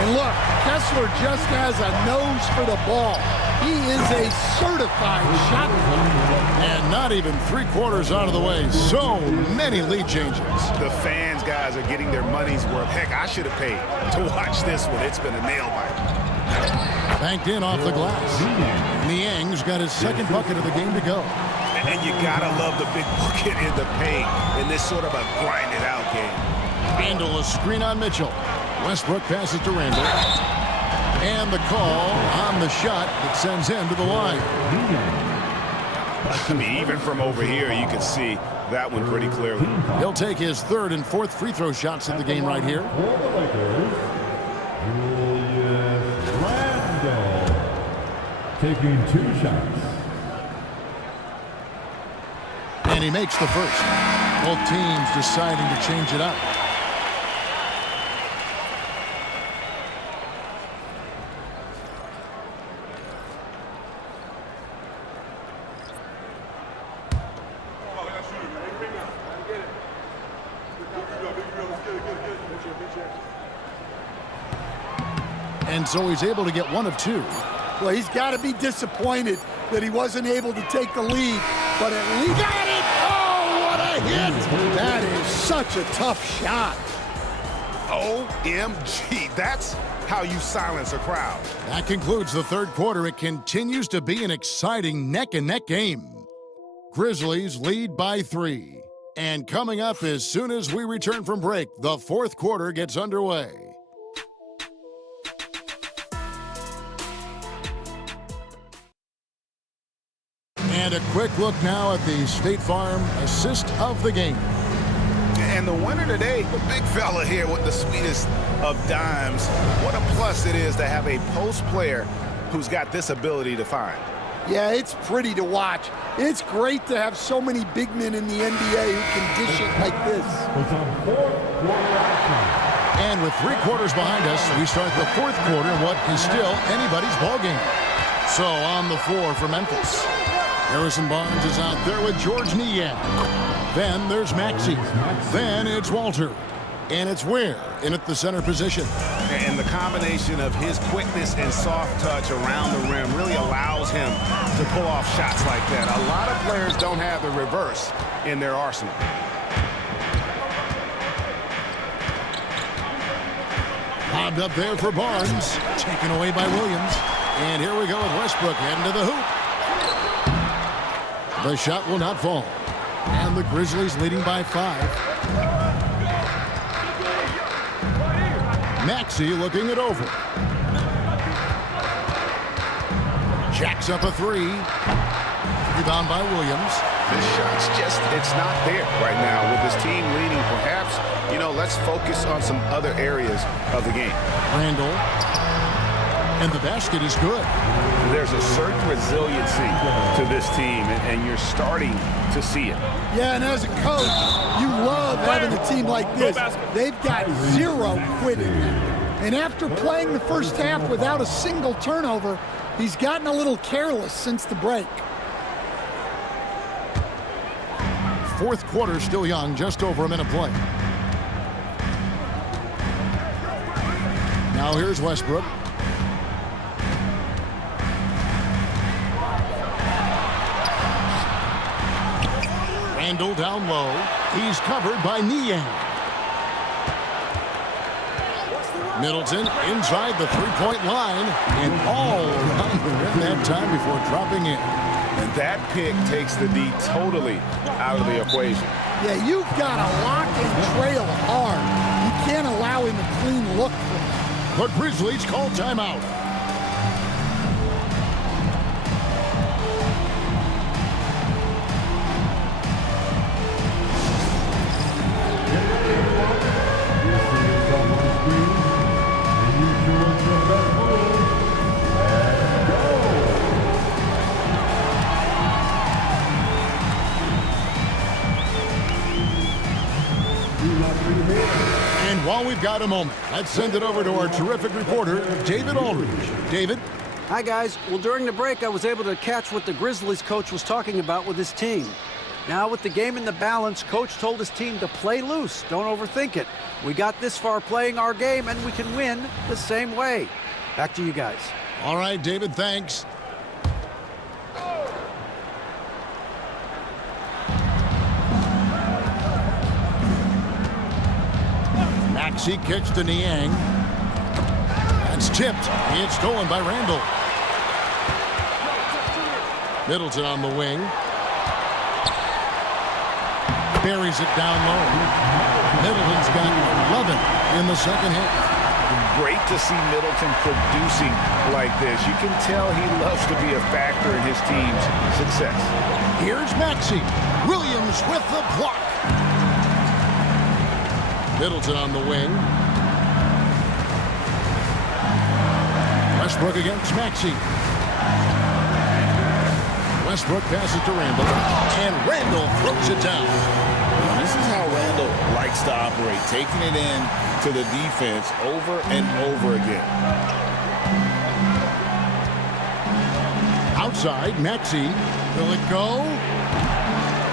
And look, Kessler just has a nose for the ball. He is a certified shot blocker. And not even 3/4 out of the way. So many lead changes. The fans, guys, are getting their money's worth. Heck, I should have paid to watch this one. It's been a nail biter. Banked in off the glass. Niang's got his 2nd bucket of the game to go. And you gotta love the big bucket in the paint in this sort of a grind-it-out game. Randall, a screen on Mitchell. Westbrook passes to Randall. And the call on the shot that sends him to the line. I mean, even from over here, you can see that one pretty clearly. He'll take his third and fourth free throw shots of the game right here. Taking 2 shots. And he makes the first. Both teams deciding to change it up. And so he's able to get 1 of 2. Well, he's got to be disappointed that he wasn't able to take the lead, but at least got it! Oh, what a hit! That is such a tough shot. OMG, that's how you silence a crowd. That concludes the third quarter. It continues to be an exciting neck-and-neck game. Grizzlies lead by 3. And coming up as soon as we return from break, the fourth quarter gets underway. And a quick look now at the State Farm assist of the game. And the winner today, the big fella here with the sweetest of dimes. What a plus it is to have a post player who's got this ability to find. Yeah, it's pretty to watch. It's great to have so many big men in the NBA who can dish it like this. And with 3 quarters behind us, we start the fourth quarter, what is still anybody's ballgame. So on the floor for Memphis, Harrison Barnes is out there with George Niang. Then there's Maxey. Then it's Walter. And it's Ware in at the center position. And the combination of his quickness and soft touch around the rim really allows him to pull off shots like that. A lot of players don't have the reverse in their arsenal. Lobbed up there for Barnes. Taken away by Williams. And here we go with Westbrook heading to the hoop. The shot will not fall. And the Grizzlies leading by 5. Maxey looking it over. Jacks up a 3. Rebound by Williams. This shot's just, it's not there right now with this team leading. Perhaps, let's focus on some other areas of the game. Randall. And the basket is good. There's a certain resiliency to this team, and you're starting to see it. Yeah, and as a coach, you love having a team like this. They've got 0 quitting. And after playing the first half without a single turnover, he's gotten a little careless since the break. Fourth quarter still young, just over a minute play. Now here's Westbrook. Randall down low. He's covered by Niang. Middleton inside the three-point line and all around the rim that time before dropping in. And that pick takes the D totally out of the equation. Yeah, you've got to lock and trail hard. You can't allow him a clean look for him. The Grizzlies call timeout. And while we've got a moment, let's send it over to our terrific reporter, David Aldridge. David? Hi, guys. Well, during the break, I was able to catch what the Grizzlies coach was talking about with his team. Now, with the game in the balance, coach told his team to play loose. Don't overthink it. We got this far playing our game, and we can win the same way. Back to you guys. All right, David, thanks. Maxey kicks to Niang. That's tipped. It's stolen by Randall. Middleton on the wing. Buries it down low. Middleton's got 11 in the second half. Great to see Middleton producing like this. You can tell he loves to be a factor in his team's success. Here's Maxey. Williams with the block. Middleton on the wing. Westbrook against Maxey. Westbrook passes to Randall, and Randall throws it down. This is how Randall likes to operate, taking it in to the defense over and over again. Outside, Maxey. Will it go?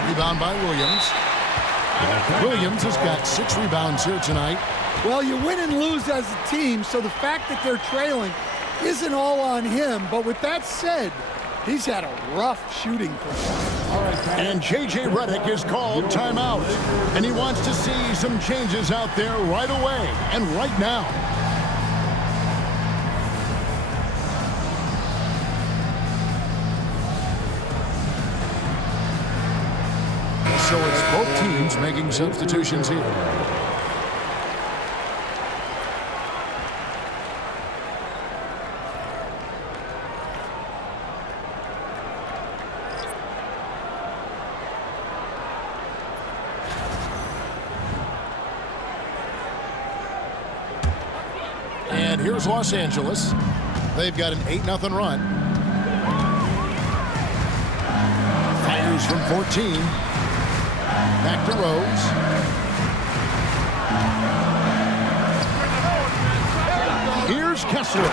Rebound by Williams. Williams has got 6 rebounds here tonight. Well, you win and lose as a team, so the fact that they're trailing isn't all on him. But with that said, he's had a rough shooting performance. And J.J. Redick is called timeout. And he wants to see some changes out there right away and right now. So it's both teams making substitutions here. And here's Los Angeles. They've got an 8-0 run. Fires from 14. Back to Rose. Here's Kessler.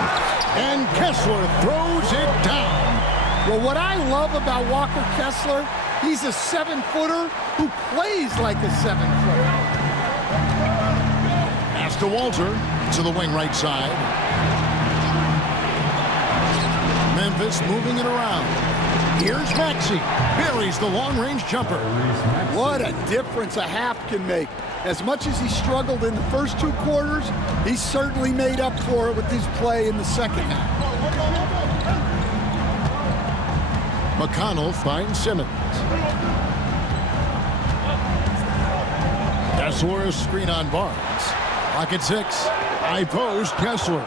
And Kessler throws it down. Well, what I love about Walker Kessler, he's a 7-footer who plays like a 7-footer. Pass to Walter. To the wing right side. Memphis moving it around. Here's Maxey. Buries the long-range jumper. What a difference a half can make. As much as he struggled in the first 2 quarters, he certainly made up for it with his play in the second half. McConnell finds Simmons. Kessler screen on Barnes. Clock at 6. High post, Kessler.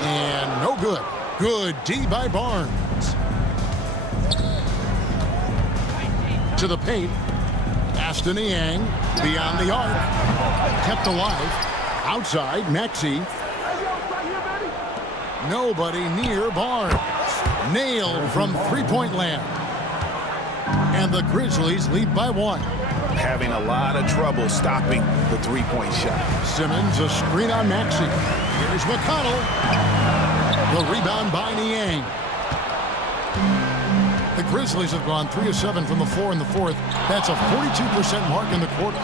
And no good. Good D by Barnes. To the paint. Pass to Niang. Beyond the arc. Kept alive. Outside, Maxey. Nobody near Barnes. Nailed from three-point land. And the Grizzlies lead by 1. Having a lot of trouble stopping the three-point shot. Simmons, a screen on Maxey. Here's McConnell. The rebound by Niang. The Grizzlies have gone 3 of 7 from the floor in the fourth. That's a 42% mark in the quarter.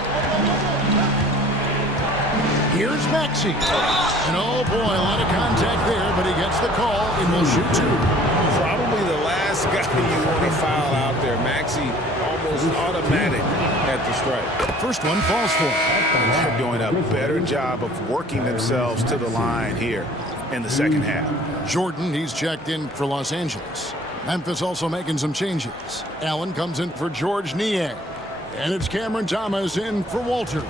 Here's Maxey. And oh boy, a lot of contact there, but he gets the call and will shoot 2. Probably the last guy you want to foul out there. Maxey almost automatic at the strike. First one falls for him. They're doing a better job of working themselves to the line here in the second half. Jordan, he's checked in for Los Angeles. Memphis also making some changes. Allen comes in for George Niang. And it's Cameron Thomas in for Walter.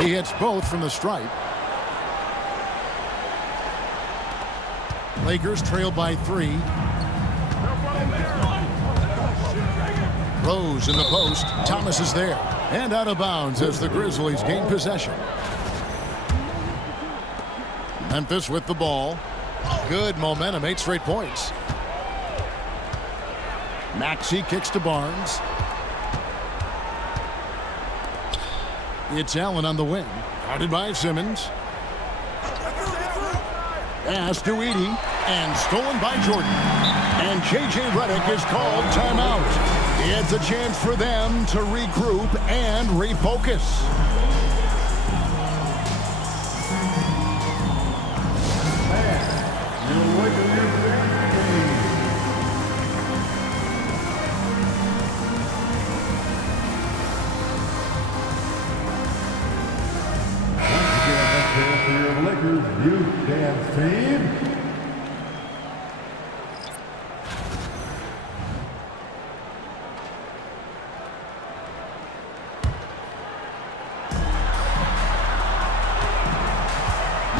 He hits both from the stripe. Lakers trail by 3. Rose in the post. Thomas is there. And out of bounds as the Grizzlies gain possession. Memphis with the ball. Good momentum, 8 straight points. Maxey kicks to Barnes. It's Allen on the wing. Guarded by Simmons. Pass to Edey. And stolen by Jordan. And J.J. Redick is called timeout. It's a chance for them to regroup and refocus.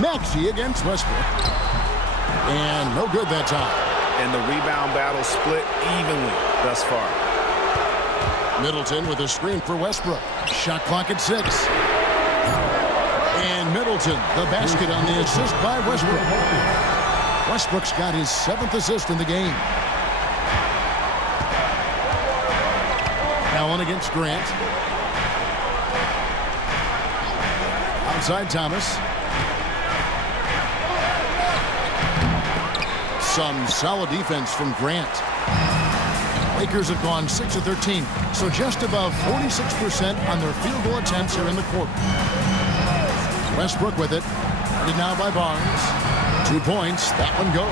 Maxey against Westbrook. And no good that time. And the rebound battle split evenly thus far. Middleton with a screen for Westbrook. Shot clock at 6. And Middleton, the basket on the assist by Westbrook. Westbrook's got his 7th assist in the game. Allen against Grant. Outside Thomas. Some solid defense from Grant. Lakers have gone 6 of 13, so just above 46% on their field goal attempts here in the quarter. Westbrook with it. Guarded now by Barnes. 2 points. That one goes.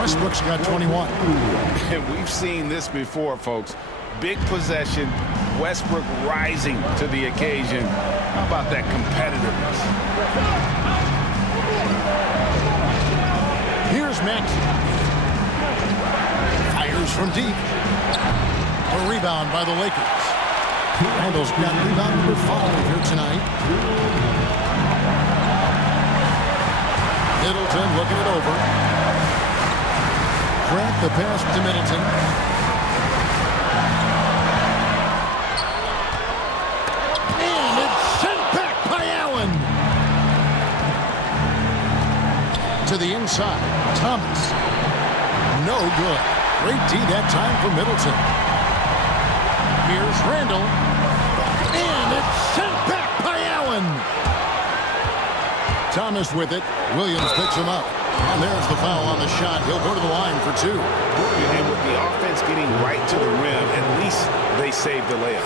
Westbrook's got 21. And we've seen this before, folks. Big possession. Westbrook rising to the occasion. How about that competitiveness? Here's Maxey. Fires from deep. A rebound by the Lakers. Randall's got rebound number 5 here tonight. Middleton looking it over. Grant the pass to Middleton. And it's sent back by Allen. To the inside. Thomas. No good. Great D that time for Middleton. Here's Randall. And it's sent back by Allen. Thomas with it. Williams picks him up. And there's the foul on the shot. He'll go to the line for 2. And with the offense getting right to the rim, at least they saved the layup.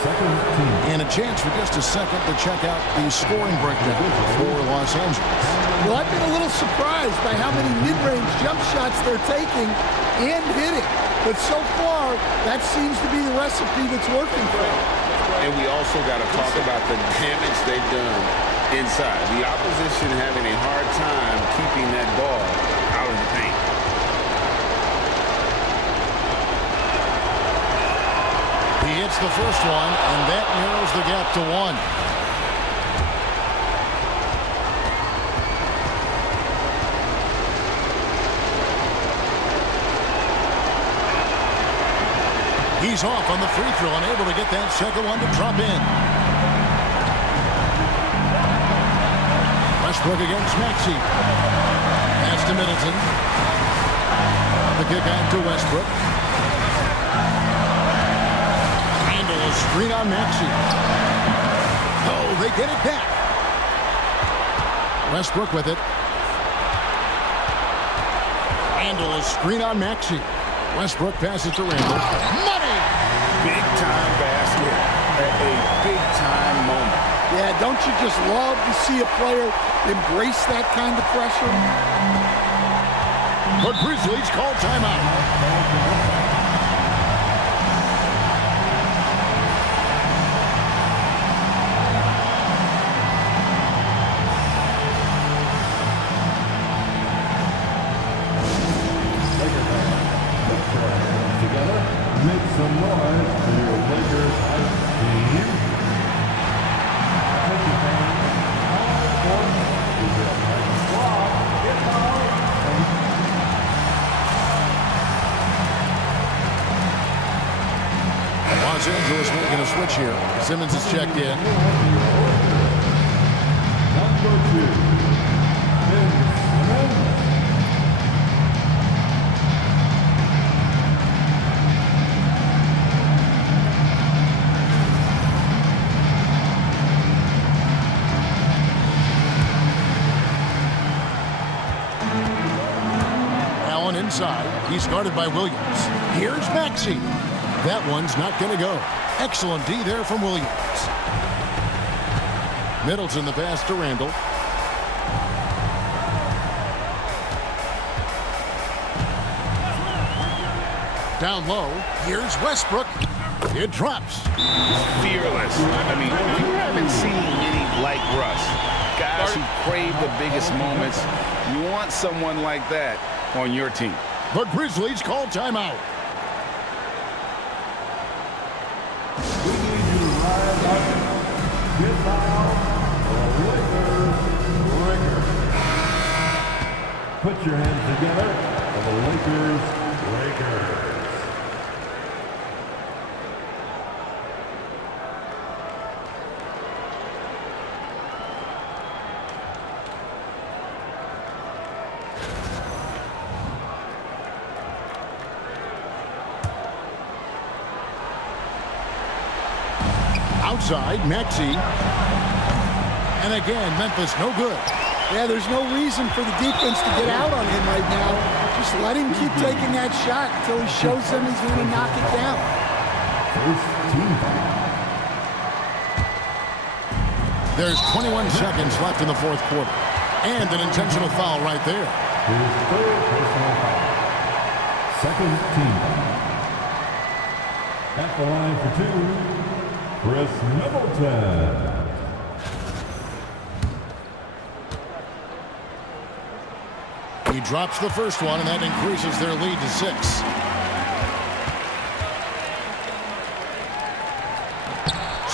And a chance for just a second to check out the scoring breakdown for Los Angeles. Well, I've been a little surprised by how many mid-range jump shots they're taking and hitting. But so far, that seems to be the recipe that's working for them. And we also got to talk about the damage they've done inside. The opposition having a hard time keeping that ball out of the paint. He hits the first one, and that narrows the gap to 1. He's off on the free throw, unable to get that second one to drop in. Westbrook against Maxey. Pass to Middleton. The kick out to Westbrook. Handle a screen on Maxey. Oh, they get it back. Westbrook with it. Handle a screen on Maxey. Westbrook passes to Randall. Money! Big-time basket at a big-time moment. Yeah, don't you just love to see a player embrace that kind of pressure? The Grizzlies call timeout. Make some noise for your Lakers team. Los Angeles making a switch here. Simmons is checked in. Number 2. Allen inside. He's guarded by Williams. Here's Maxey. That one's not going to go. Excellent D there from Williams. Middleton the pass to Randall. Down low. Here's Westbrook. It drops. Fearless. I mean, we haven't seen many like Russ. Guys who crave the biggest moments. You want someone like that on your team. The Grizzlies call timeout. We need you to rise up. Get out. The Lakers. Put your hands together for the Lakers. Outside, Maxey. And again, Memphis no good. Yeah, there's no reason for the defense to get out on him right now. Just let him keep taking that shot until he shows them he's going to knock it down. First team foul. There's 21 seconds left in the fourth quarter. And an intentional foul right there. His third personal foul. Second team foul. At the line for two, Chris Middleton. He drops the first one, and that increases their lead to 6.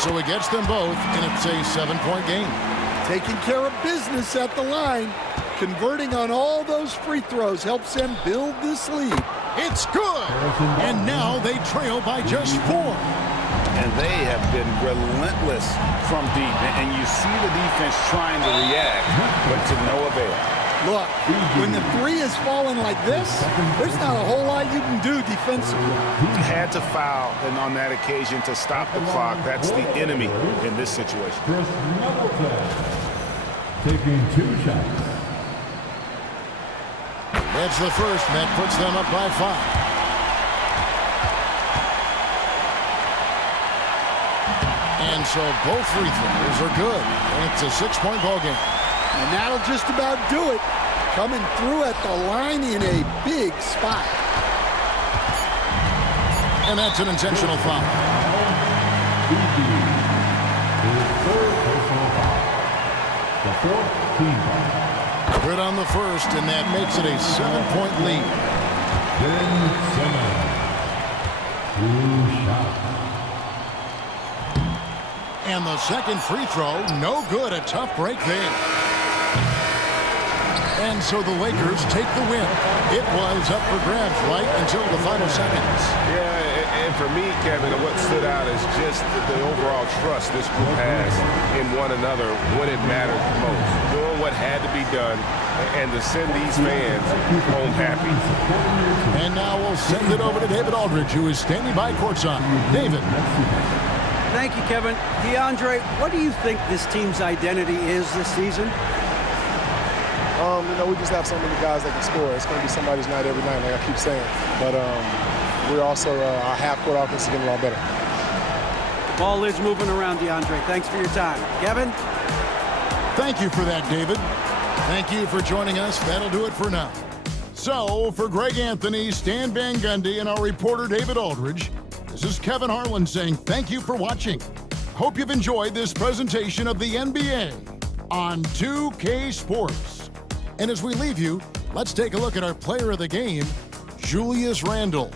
So he gets them both, and it's a 7-point game. Taking care of business at the line. Converting on all those free throws helps them build this lead. It's good! And now they trail by just 4. And they have been relentless from deep. And you see the defense trying to react, but to no avail. Look, when the three is falling like this, there's not a whole lot you can do defensively. Had to foul, and on that occasion to stop the clock. That's the enemy in this situation. Chris Middleton taking 2 shots. That's the first. That puts them up by 5. And so both free throws are good. And it's a 6-point ball game. And that'll just about do it. Coming through at the line in a big spot. And that's an intentional foul. His third personal foul. The fourth team foul. Good on the first, and that makes it a 7-point lead. Ben Simmons. 2 shots. And the second free throw, no good. A tough break there. And so the Lakers take the win. It was up for grabs right until the final seconds. Yeah, and for me, Kevin, what stood out is just the overall trust this group has in one another when it mattered most. Doing what had to be done and to send these fans home happy. And now we'll send it over to David Aldridge, who is standing by courtside. David. Thank you, Kevin. DeAndre, what do you think this team's identity is this season? We just have so many guys that can score. It's going to be somebody's night every night, like I keep saying. But we're also, our half-court offense is getting a lot better. The ball is moving around, DeAndre. Thanks for your time. Kevin? Thank you for that, David. Thank you for joining us. That'll do it for now. So, for Greg Anthony, Stan Van Gundy, and our reporter, David Aldridge, this is Kevin Harlan saying thank you for watching. Hope you've enjoyed this presentation of the NBA on 2K Sports. And as we leave you, let's take a look at our player of the game, Julius Randle.